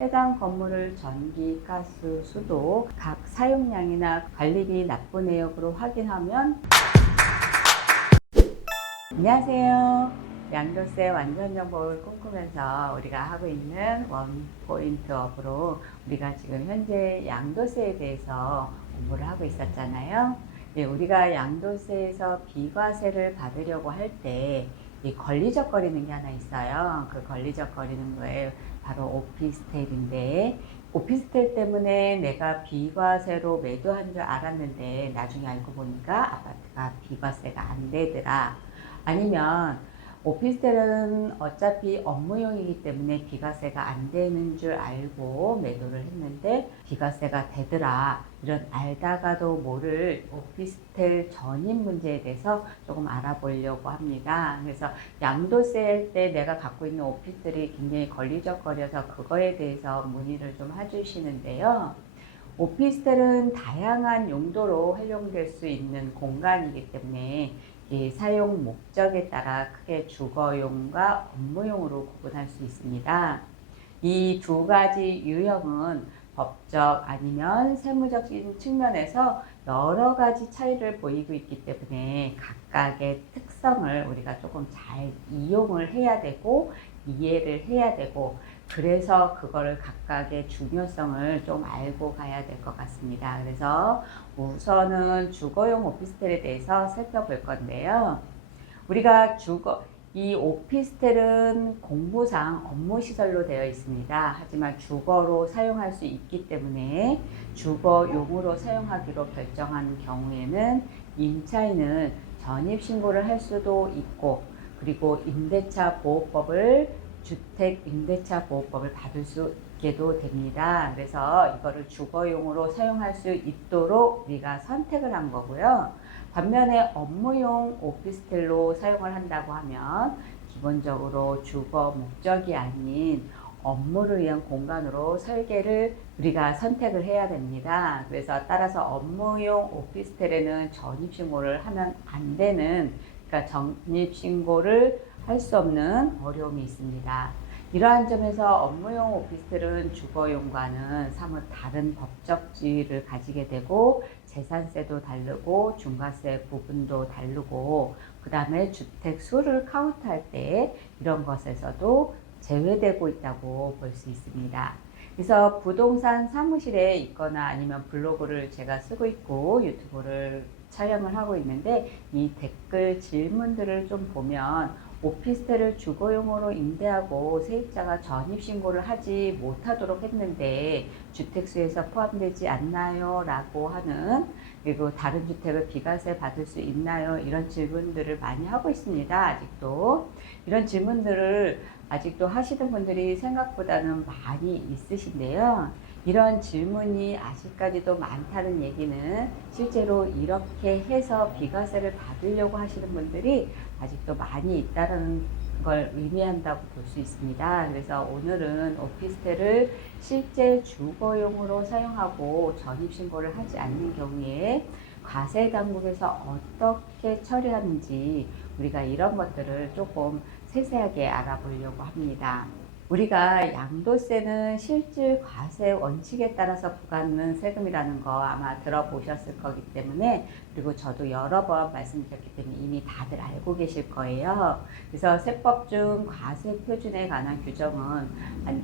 해당 건물을 전기, 가스, 수도 각 사용량이나 관리비 납부 내역으로 확인하면. 안녕하세요. 양도세 완전 정복을 꿈꾸면서 우리가 하고 있는 원포인트 업으로 우리가 지금 현재 양도세에 대해서 공부를 하고 있었잖아요. 우리가 양도세에서 비과세를 받으려고 할 때 이 걸리적거리는 게 하나 있어요. 그 걸리적거리는 거에 바로 오피스텔인데, 오피스텔 때문에 내가 비과세로 매도한 줄 알았는데 나중에 알고 보니까 아파트가 비과세가 안 되더라. 아니면 오피스텔은 어차피 업무용이기 때문에 비과세가 안 되는 줄 알고 매도를 했는데 비과세가 되더라. 이런 알다가도 모를 오피스텔 전입 문제에 대해서 조금 알아보려고 합니다. 그래서 양도세 때 내가 갖고 있는 오피스텔이 굉장히 걸리적거려서 그거에 대해서 문의를 좀 해주시는데요. 오피스텔은 다양한 용도로 활용될 수 있는 공간이기 때문에 이 사용 목적에 따라 크게 주거용과 업무용으로 구분할 수 있습니다. 이 두 가지 유형은 법적 아니면 세무적인 측면에서 여러 가지 차이를 보이고 있기 때문에 각각의 특성을 우리가 조금 잘 이용을 해야 되고 이해를 해야 되고, 그래서 그거를 각각의 중요성을 좀 알고 가야 될 것 같습니다. 그래서 우선은 주거용 오피스텔에 대해서 살펴볼 건데요. 우리가 이 오피스텔은 공부상 업무시설로 되어 있습니다. 하지만 주거로 사용할 수 있기 때문에 주거용으로 사용하기로 결정한 경우에는 임차인은 전입신고를 할 수도 있고, 그리고 임대차 보호법을 주택임대차보호법을 받을 수 있게도 됩니다. 그래서 이거를 주거용으로 사용할 수 있도록 우리가 선택을 한 거고요. 반면에 업무용 오피스텔로 사용을 한다고 하면 기본적으로 주거 목적이 아닌 업무를 위한 공간으로 설계를 우리가 선택을 해야 됩니다. 그래서 따라서 업무용 오피스텔에는 전입신고를 하면 안 되는, 그러니까 전입신고를 할 수 없는 어려움이 있습니다. 이러한 점에서 업무용 오피스텔은 주거용과는 사뭇 다른 법적 지위를 가지게 되고, 재산세도 다르고 중과세 부분도 다르고, 그 다음에 주택 수를 카운트할 때 이런 것에서도 제외되고 있다고 볼 수 있습니다. 그래서 부동산 사무실에 있거나 아니면 블로그를 제가 쓰고 있고 유튜브를 촬영을 하고 있는데, 이 댓글 질문들을 좀 보면 오피스텔을 주거용으로 임대하고 세입자가 전입신고를 하지 못하도록 했는데 주택수에서 포함되지 않나요? 라고 하는, 그리고 다른 주택을 비과세 받을 수 있나요? 이런 질문들을 많이 하고 있습니다. 아직도 이런 질문들을 아직도 하시는 분들이 생각보다는 많이 있으신데요. 이런 질문이 아직까지도 많다는 얘기는 실제로 이렇게 해서 비과세를 받으려고 하시는 분들이 아직도 많이 있다는 걸 의미한다고 볼 수 있습니다. 그래서 오늘은 오피스텔을 실제 주거용으로 사용하고 전입신고를 하지 않는 경우에 과세 당국에서 어떻게 처리하는지 우리가 이런 것들을 조금 세세하게 알아보려고 합니다. 우리가 양도세는 실질 과세 원칙에 따라서 부과하는 세금이라는 거 아마 들어보셨을 거기 때문에, 그리고 저도 여러 번 말씀드렸기 때문에 이미 다들 알고 계실 거예요. 그래서 세법 중 과세 표준에 관한 규정은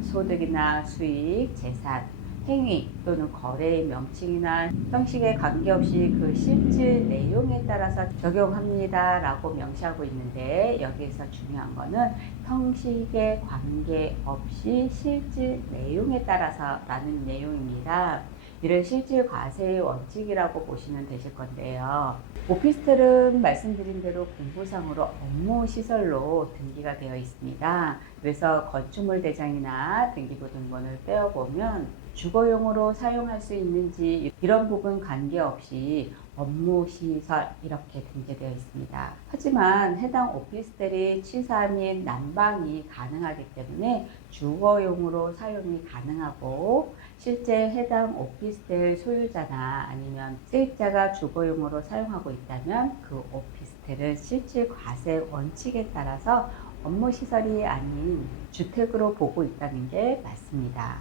소득이나 수익, 재산, 행위 또는 거래의 명칭이나 형식에 관계없이 그 실질 내용에 따라서 적용합니다 라고 명시하고 있는데, 여기에서 중요한 거는 형식에 관계없이 실질 내용에 따라서 라는 내용입니다. 이를 실질 과세의 원칙이라고 보시면 되실 건데요. 오피스텔은 말씀드린 대로 공부상으로 업무시설로 등기가 되어 있습니다. 그래서 건축물 대장이나 등기부등본을 떼어보면 주거용으로 사용할 수 있는지 이런 부분 관계없이 업무시설 이렇게 등재되어 있습니다. 하지만 해당 오피스텔이 취사 및 난방이 가능하기 때문에 주거용으로 사용이 가능하고, 실제 해당 오피스텔 소유자나 아니면 세입자가 주거용으로 사용하고 있다면 그 오피스텔은 실질 과세 원칙에 따라서 업무시설이 아닌 주택으로 보고 있다는 게 맞습니다.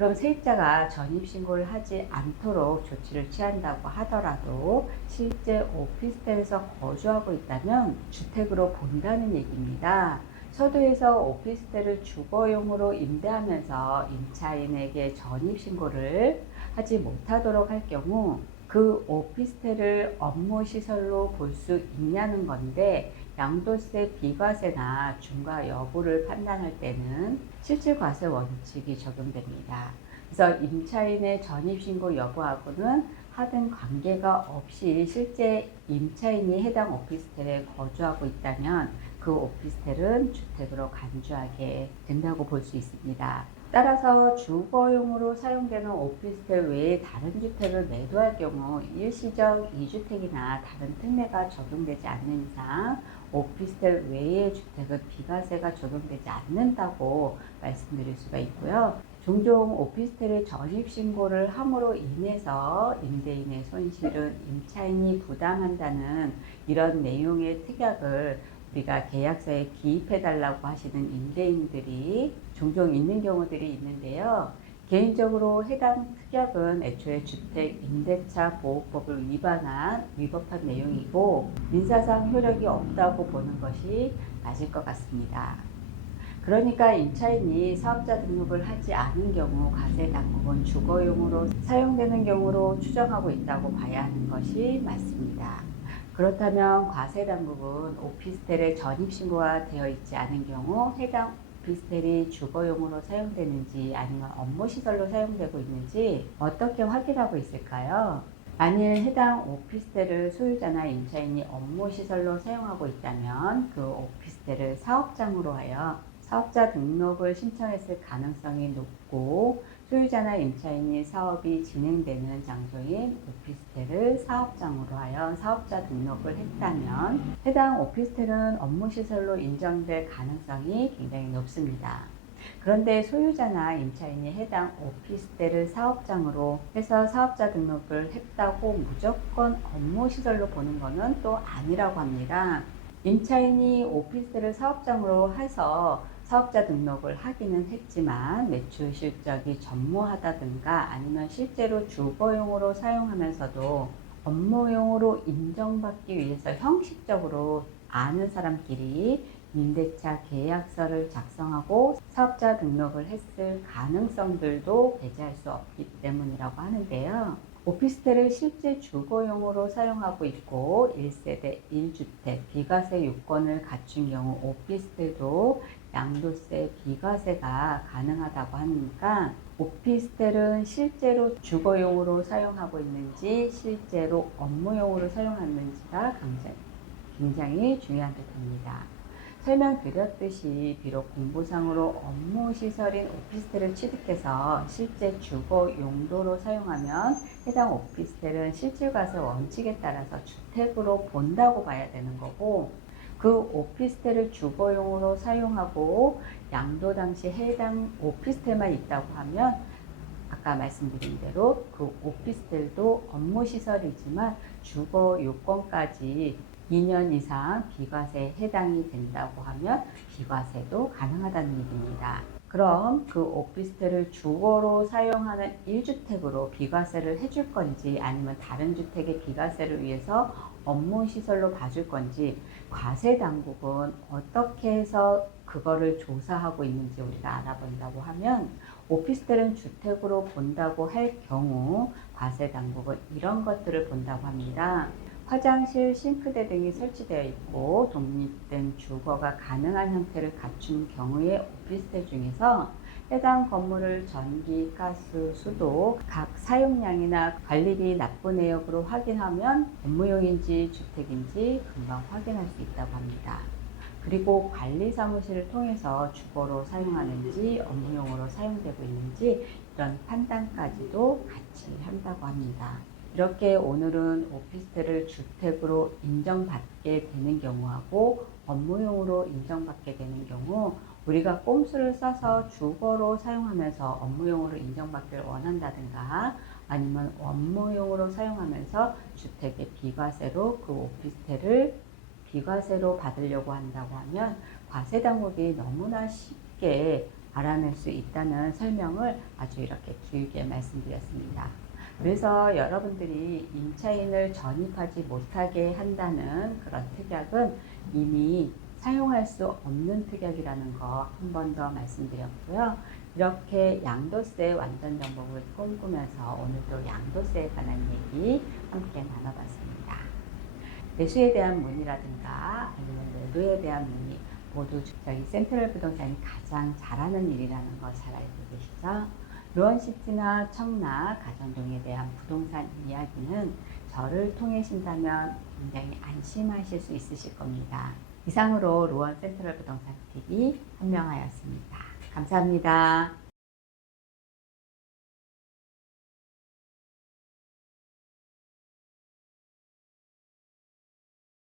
그럼 세입자가 전입신고를 하지 않도록 조치를 취한다고 하더라도 실제 오피스텔에서 거주하고 있다면 주택으로 본다는 얘기입니다. 서두에서 오피스텔을 주거용으로 임대하면서 임차인에게 전입신고를 하지 못하도록 할 경우 그 오피스텔을 업무시설로 볼 수 있냐는 건데, 양도세 비과세나 중과 여부를 판단할 때는 실질과세 원칙이 적용됩니다. 그래서 임차인의 전입신고 여부하고는 하등 관계가 없이 실제 임차인이 해당 오피스텔에 거주하고 있다면 그 오피스텔은 주택으로 간주하게 된다고 볼 수 있습니다. 따라서 주거용으로 사용되는 오피스텔 외에 다른 주택을 매도할 경우 일시적 2주택이나 다른 특례가 적용되지 않는 이상 오피스텔 외의 주택은 비과세가 적용되지 않는다고 말씀드릴 수가 있고요. 종종 오피스텔에 전입신고를 함으로 인해서 임대인의 손실은 임차인이 부담한다는 이런 내용의 특약을 우리가 계약서에 기입해달라고 하시는 임대인들이 종종 있는 경우들이 있는데요. 개인적으로 해당 특약은 애초에 주택임대차 보호법을 위법한 내용이고 민사상 효력이 없다고 보는 것이 맞을 것 같습니다. 그러니까 임차인이 사업자 등록을 하지 않은 경우 과세당국은 주거용으로 사용되는 경우로 추정하고 있다고 봐야 하는 것이 맞습니다. 그렇다면 과세당국은 오피스텔에 전입신고가 되어 있지 않은 경우 해당 오피스텔이 주거용으로 사용되는지 아니면 업무시설로 사용되고 있는지 어떻게 확인하고 있을까요? 만일 해당 오피스텔을 소유자나 임차인이 업무시설로 사용하고 있다면 그 오피스텔을 사업장으로 하여 사업자 등록을 신청했을 가능성이 높고, 소유자나 임차인이 사업이 진행되는 장소인 오피스텔을 사업장으로 하여 사업자 등록을 했다면 해당 오피스텔은 업무시설로 인정될 가능성이 굉장히 높습니다. 그런데 소유자나 임차인이 해당 오피스텔을 사업장으로 해서 사업자 등록을 했다고 무조건 업무시설로 보는 것은 또 아니라고 합니다. 임차인이 오피스텔을 사업장으로 해서 사업자 등록을 하기는 했지만 매출 실적이 전무하다든가 아니면 실제로 주거용으로 사용하면서도 업무용으로 인정받기 위해서 형식적으로 아는 사람끼리 임대차 계약서를 작성하고 사업자 등록을 했을 가능성들도 배제할 수 없기 때문이라고 하는데요. 오피스텔을 실제 주거용으로 사용하고 있고 1세대 1주택 비과세 요건을 갖춘 경우 오피스텔도 양도세 비과세가 가능하다고 하니까 오피스텔은 실제로 주거용으로 사용하고 있는지 실제로 업무용으로 사용하는지가 굉장히 중요한 듯합니다. 설명드렸듯이 비록 공보상으로 업무시설인 오피스텔을 취득해서 실제 주거 용도로 사용하면 해당 오피스텔은 실질과세 원칙에 따라서 주택으로 본다고 봐야 되는 거고, 그 오피스텔을 주거용으로 사용하고 양도 당시 해당 오피스텔만 있다고 하면 아까 말씀드린 대로 그 오피스텔도 업무시설이지만 주거 요건까지 2년 이상 비과세에 해당이 된다고 하면 비과세도 가능하다는 얘기입니다. 그럼 그 오피스텔을 주거로 사용하는 1주택으로 비과세를 해줄 건지 아니면 다른 주택의 비과세를 위해서 업무시설로 봐줄 건지 과세당국은 어떻게 해서 그거를 조사하고 있는지 우리가 알아본다고 하면, 오피스텔은 주택으로 본다고 할 경우 과세당국은 이런 것들을 본다고 합니다. 화장실, 싱크대 등이 설치되어 있고 독립된 주거가 가능한 형태를 갖춘 경우의 오피스텔 중에서 해당 건물을 전기, 가스, 수도, 각 사용량이나 관리비 납부 내역으로 확인하면 업무용인지 주택인지 금방 확인할 수 있다고 합니다. 그리고 관리사무실을 통해서 주거로 사용하는지 업무용으로 사용되고 있는지 이런 판단까지도 같이 한다고 합니다. 이렇게 오늘은 오피스텔을 주택으로 인정받게 되는 경우하고 업무용으로 인정받게 되는 경우, 우리가 꼼수를 써서 주거로 사용하면서 업무용으로 인정받기를 원한다든가 아니면 업무용으로 사용하면서 주택의 비과세로 그 오피스텔을 비과세로 받으려고 한다고 하면 과세당국이 너무나 쉽게 알아낼 수 있다는 설명을 아주 이렇게 길게 말씀드렸습니다. 그래서 여러분들이 임차인을 전입하지 못하게 한다는 그런 특약은 이미 사용할 수 없는 특약이라는 거 한 번 더 말씀드렸고요. 이렇게 양도세 완전 정복을 꿈꾸면서 오늘도 양도세에 관한 얘기 함께 나눠봤습니다. 매수에 대한 문의라든가 아니면 매도에 대한 문의 모두 저희 센트럴 부동산이 가장 잘하는 일이라는 거 잘 알고 계시죠? 루원시티나 청라, 가전동에 대한 부동산 이야기는 저를 통해신다면 굉장히 안심하실 수 있으실 겁니다. 이상으로 루원 센트럴 부동산 TV 현명하였습니다. 감사합니다.